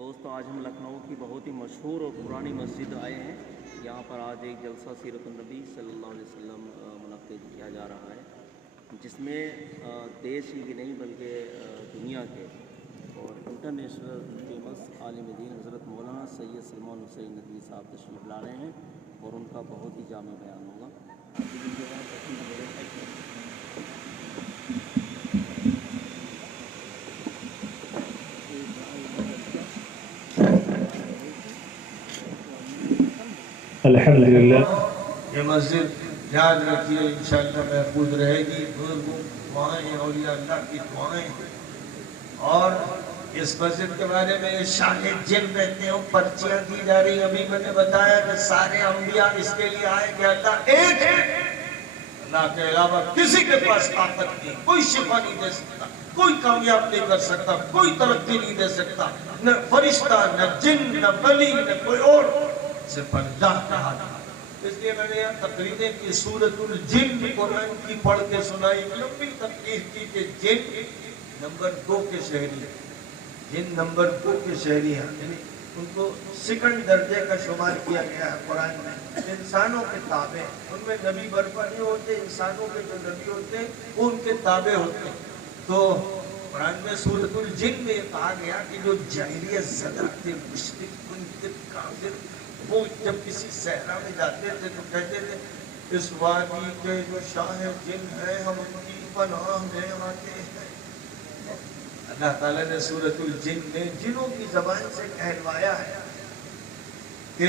دوستوں آج ہم لکھنؤ کی بہت ہی مشہور اور پرانی مسجد آئے ہیں. یہاں پر آج ایک جلسہ سیرت النبی صلی اللہ علیہ وسلم منعقد کیا جا رہا ہے، جس میں دیش ہی کی نہیں بلکہ دنیا کے اور انٹرنیشنل فیمس عالم دین حضرت مولانا سید سلمان حسین ندوی صاحب تشریف لا رہے ہیں اور ان کا بہت ہی جامع بیان ہوگا. الحمدللہ یہ مسجد یاد رکھیے انشاءاللہ محفوظ رہے گی. بزرگوں دعائیں اولیاء اللہ کی دعائیں. اور اس مسجد کے بارے میں شاہ جن رہتے ہیں پرچیاں دی جا رہی. ابھی میں نے بتایا کہ سارے انبیاء اس کے لیے آئے کہ اللہ ایک ہے، اللہ کے علاوہ کسی کے پاس طاقت نہیں، کوئی شفا نہیں دے سکتا، کوئی کامیاب نہیں کر سکتا، کوئی ترقی نہیں دے سکتا، نہ فرشتہ نہ جن نہ ولی نہ کوئی اور، صرف اللہ کا ہاتھ. اس لیے میں نے یہاں تقریریں کی سورۃ الجن قرآن کی پڑھ کے سنائی. لمبی تقریر کی کہ جن نمبر 2 کے شہری ہیں، جن نمبر 2 کے شہری ہیں، یعنی ان کو سیکنڈ درجے کا شمار کیا گیا ہے قرآن میں. انسانوں کے تابع، ان میں نبی برپا نہیں ہوتے، انسانوں کے جو نبی ہوتے ہیں وہ ان کے تابع ہوتے ہیں. تو قرآن میں سورۃ الجن میں یہ کہا گیا کہ جو جاہلیت زدہ تھے، مشرک منکر کافر، وہ جب کسی صحرا میں جاتے تھے تو کہتے تھے اس وادی کے جو شاہ جن ہیں ہم ان کی پناہ میں آتے ہیں. اللہ تعالیٰ نے سورۃ الجن میں جنوں کی زبان سے کہلوایا ہے کہ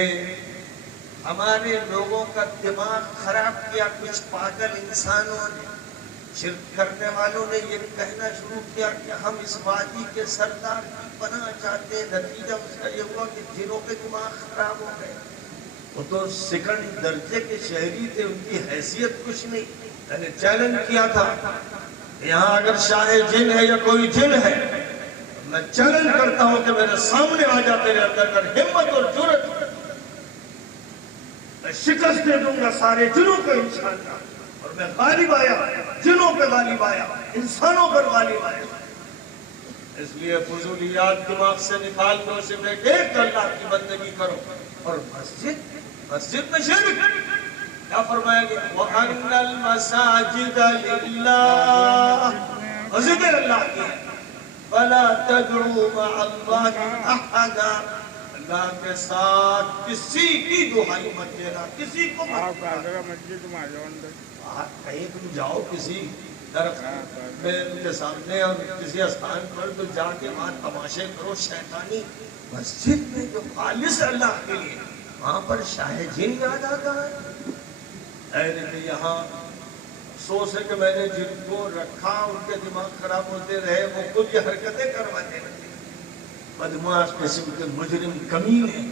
ہمارے لوگوں کا دماغ خراب کیا کچھ پاگل انسانوں نے. شرک کرنے والوں نے یہ کہنا شروع کیا کہ ہم اس وادی کے سردار کی پناہ چاہتے ہیں. نتیجہ اس کا یہ ہوا کہ جنوں کے دماغ خراب ہو گئے. وہ تو سیکنڈ درجے کے شہری تھے، ان کی حیثیت کچھ نہیں. میں نے چیلنج کیا تھا یہاں اگر شاہ جن ہے یا کوئی جن ہے، میں چیلنج کرتا ہوں کہ میرے سامنے آ جا، تیرے اندر اگر ہمت اور جرأت، میں شکست دے دوں گا سارے جنوں کو انشاءاللہ. اور میں غالب آیا، جنوں پہ غالب آیا، انسانوں پر غالب آیا. اس لیے فضولیات دماغ سے نکال دو، صرف ایک اللہ کی بندگی کرو. اور مسجد میں شرک کیا فرمایا گیا؟ وَأَنَّ الْمَسَاجِدَ لِلَّهِ، مسجد اللہ کی ہے، فَلَا تَدْعُوا مَعَ اللَّهِ أَحَدًا، اللہ کے ساتھ کسی کی دعائی مت دینا، کسی کو مت کہیں تم جاؤ کسی درخت میں کے سامنے اور کسی استان پر تو جا کے وہاں تماشے کرو شیطانی. مسجد میں جو خالص اللہ کے لیے، وہاں پر شاہ جن یاد آتا ہے. یہاں افسوس ہے کہ میں نے جن کو رکھا ان کے دماغ خراب ہوتے رہے، وہ خود یہ حرکتیں کرواتے رہے. بدماش قسم کے مجرم کمینے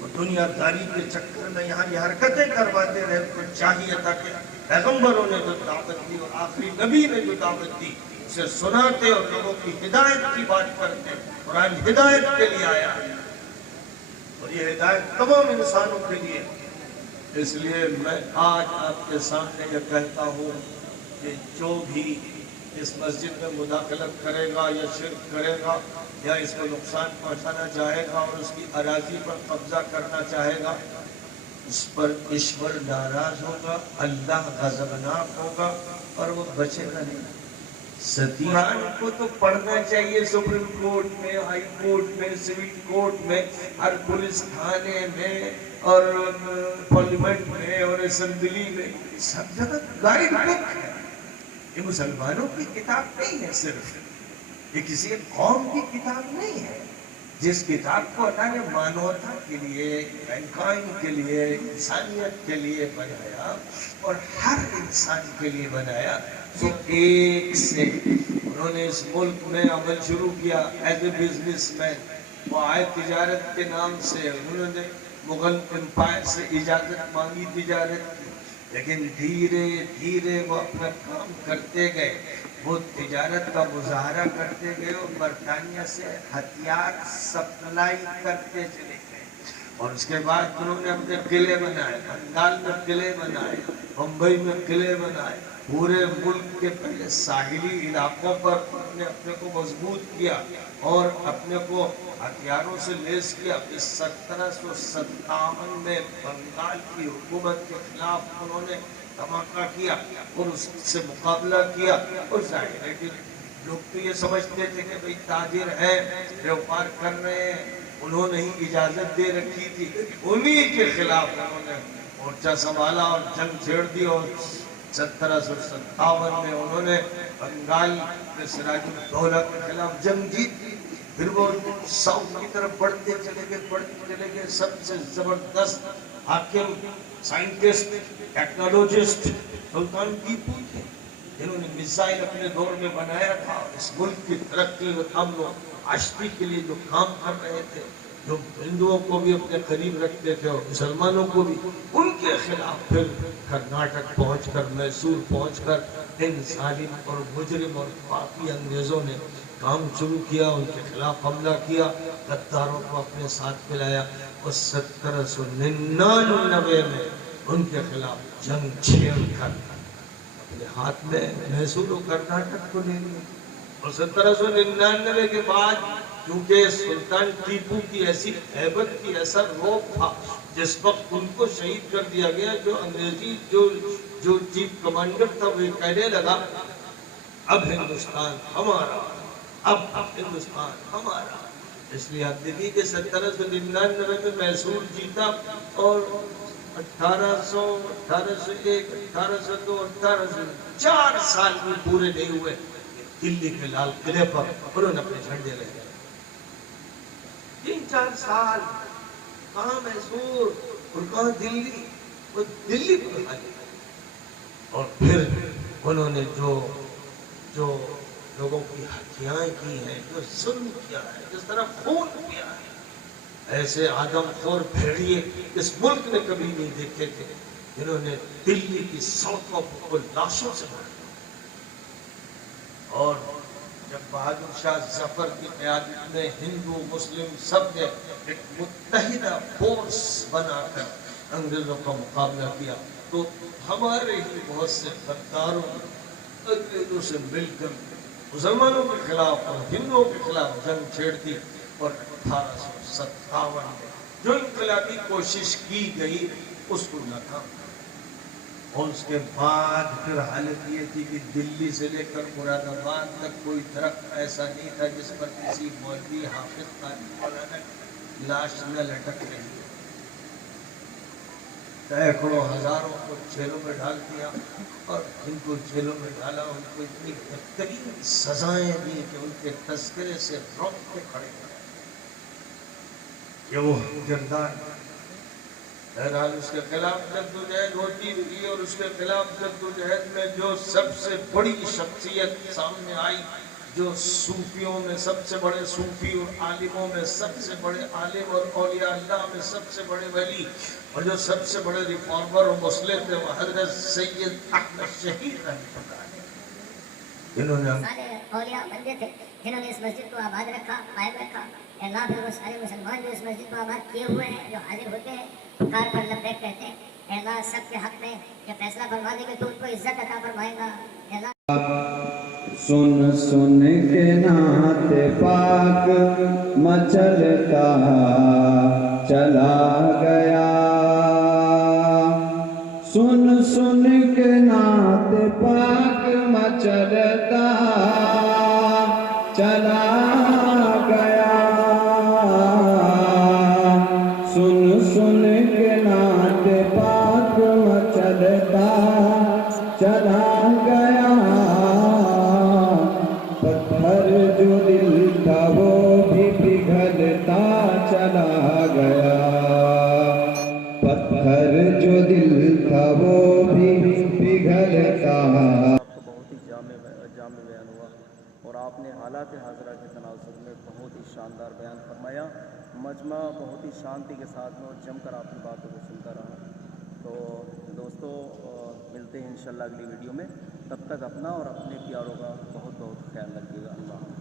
وہ دنیا داری کے چکر میں یہاں یہ حرکتیں کرواتے رہے. ان کو چاہیے تھا کہ پیغمبروں نے جو دعوت دی اور آخری نبی نے جو دعوت دی اسے سناتے اور لوگوں کی ہدایت کی بات کرتے. قرآن ہدایت کے لیے آیا ہے اور یہ ہدایت تمام انسانوں کے لیے. اس لیے میں آج آپ کے سامنے یہ کہتا ہوں کہ جو بھی اس مسجد میں مداخلت کرے گا یا شرک کرے گا یا اس کو نقصان پہنچانا چاہے گا اور اس کی اراضی پر قبضہ کرنا چاہے گا، اس پر ایشور ناراض ہوگا، اللہ غضبناک ہوگا اور وہ بچے گا نہیں. ستیان کو تو پڑھنا چاہیے سپریم کورٹ میں، ہائی کورٹ میں، سول کورٹ میں، ہر پولیس تھانے میں اور پارلیمنٹ میں اور اسمبلی میں، سب جگہ گائیڈ بک ہے. یہ مسلمانوں کی کتاب نہیں ہے، صرف یہ کسی قوم کی کتاب نہیں ہے. جس کتاب کو اللہ نے مانوتا کے لیے، مینکائنڈ کے لیے، انسانیت کے لیے بنایا اور ہر انسان کے لیے بنایا، تو ایک سے انہوں نے اس ملک میں عمل شروع کیا ایز اے بزنس مین. وہ آئے تجارت کے نام سے، انہوں نے مغل امپائر سے اجازت مانگی تجارت کی، لیکن دھیرے دھیرے وہ اپنا کام کرتے گئے. وہ تجارت کا مظاہرہ کرتے گئے اور برطانیہ سے ہتھیار سپلائی کرتے چلے گئے. اور اس کے بعد انہوں نے اپنے قلعے بنائے، بنگال میں قلعے بنائے، بمبئی میں قلعے بنائے، پورے ملک کے پہلے ساحلی علاقوں پر انہوں نے اپنے کو مضبوط کیا اور اپنے کو ہتھیاروں سے لیس کیا۔ 1757 میں بنگال کی حکومت کے خلاف انہوں نے دھماکہ کیا اور اس سے مقابلہ کیا، اور ظاہر ہے کہ لوگ تو یہ سمجھتے تھے کہ بھئی تاجر ہیں، بیوپار کر رہے ہیں، انہوں نے ہی اجازت دے رکھی تھی۔ انہی کے خلاف انہوں نے مورچہ سنبھالا اور جنگ چھیڑ دی، اور 1757 میں انہوں نے بنگال میں سراج الدولہ کے خلاف جنگ جیت دی۔ پھر وہ ساؤتھ کی طرف بڑھتے چلے گئے، سب سے زبردست حاکم، سائنٹسٹ، ٹیکنالوجسٹ سلطان ٹیپو تھے، جنہوں نے میزائل اپنے دور میں بنایا تھا۔ اس ملک کی ترقی و امن و عشقی کے لیے جو کام کر رہے تھے، جو ہندوؤں کو بھی اپنے قریب رکھتے تھے اور مسلمانوں کو بھی، ان کے خلاف پھر کرناٹک پہنچ کر، میسور پہنچ کر ان ظالم اور مجرم اور پاپی انگریزوں نے کام شروع کیا، ان کے خلاف حملہ کیا، غداروں کو اپنے ساتھ ملایا، اور 1799 میں ان کے خلاف جنگ چھیڑ کر اپنے ہاتھ میں میسور و کرناٹک کو لے لیا۔ اور 1799 کے بعد کیونکہ سلطان ٹیپو کی ایسی ہیبت کی، ایسا روپ تھا، جس وقت ان کو شہید کر دیا گیا، جو انگریزی جو چیف کمانڈر تھا وہ کہنے لگا اب ہندوستان ہمارا، اب ہندوستان ہمارا۔ اس لیے آپ دیکھیے کہ 1799 میں میسور جیتا، اور 4 سال بھی پورے نہیں ہوئے، دلی کے لال قلعے پر انہوں نے اپنے جھنڈے لے گئے۔ 3-4 سال کہاں میسور اور کہاں دلی، وہ دلی پر حالی۔ اور پھر انہوں نے جو لوگوں کی ہتیائیں کی ہیں، جو ظلم کیا ہے، جس طرح خون کیا ہے، ایسے آدم خور بھیڑیے اس ملک میں کبھی نہیں دیکھے تھے، جنہوں نے دلی کی سڑکوں کو لاشوں سے بھر دیا۔ اور جب بہادر شاہ ظفر کی قیادت میں ہندو مسلم سب نے ایک متحدہ فورس بنا کر انگریزوں کا مقابلہ کیا، تو ہمارے ہی بہت سے غداروں نے انگریزوں سے مل کر مسلمانوں کے خلاف اور ہندوؤں کے خلاف جنگ چھیڑ دی، اور 1857 میں جو انقلابی کوشش کی گئی اس کو ناکام۔ اور اس کے بعد پھر حالت یہ تھی کہ دلی سے لے کر مراد آباد تک کوئی درخت ایسا نہیں تھا جس پر کسی مولوی حافظ قاری مولانا کی لاش نہ لٹک رہی ہے۔ سینکڑوں ہزاروں کو جیلوں میں ڈال دیا، اور جن کو جیلوں میں ڈالا ان کو اتنی بدترین سزائیں دی کہ ان کے تذکرے سے روکتے کھڑے کرے کہ وہ کردار۔ بہرحال اس کے خلاف جدوجہد ہوتی رہی، اور اس کے خلاف جدوجہد میں جو سب سے بڑی شخصیت سامنے آئی، جو صوفیوں میں سب سے بڑے صوفی اور عالموں میں سب سے بڑے عالم اور اولیاء اللہ میں سب سے بڑے ولی، اور جو سب سے بڑے ریفارمر اور مصلح تھے، وہ حضرت سید احمد شہید رحمۃ اللہ علیہ، انہوں نے سارے اولیاء بندے تھے جنہوں نے اس مسجد کو آباد رکھا، قائم رکھا۔ اللہ پھر وہ سارے مسلمان جو اس مسجد کو آباد کیے ہوئے ہیں، جو حاضر ہوتے ہیں، پکار پر لبیک کہتے ہیں، اے اللہ سب کے حق میں جو فیصلہ فرما دے گے تو ان کو عزت عطا فرمائے گا۔ اے اللہ سن سن کے نعت پاک مچلتا چلا گیا، سن سن کے نعت پاک مچلتا چلا گیا، سن سن کے نعت پاک مچلتا چلا گیا، پتھر جو دل تھا وہ بھی پگھلتا چلا گیا، پتھر جو دل تھا وہ بھی پگھلتا۔ آپ کو بہت ہی جامع بیان ہوا، اور آپ نے حالات حاضرہ کے تناظر میں بہت ہی شاندار بیان فرمایا۔ مجمع بہت ہی شانتی کے ساتھ میں اور جم کر آپ کی باتوں کو سنتا رہا۔ تو دوستو ملتے ہیں انشاءاللہ اگلی ویڈیو میں، تب تک اپنا اور اپنے پیاروں کا بہت بہت خیال رکھیے گا۔ اللہ حافظ۔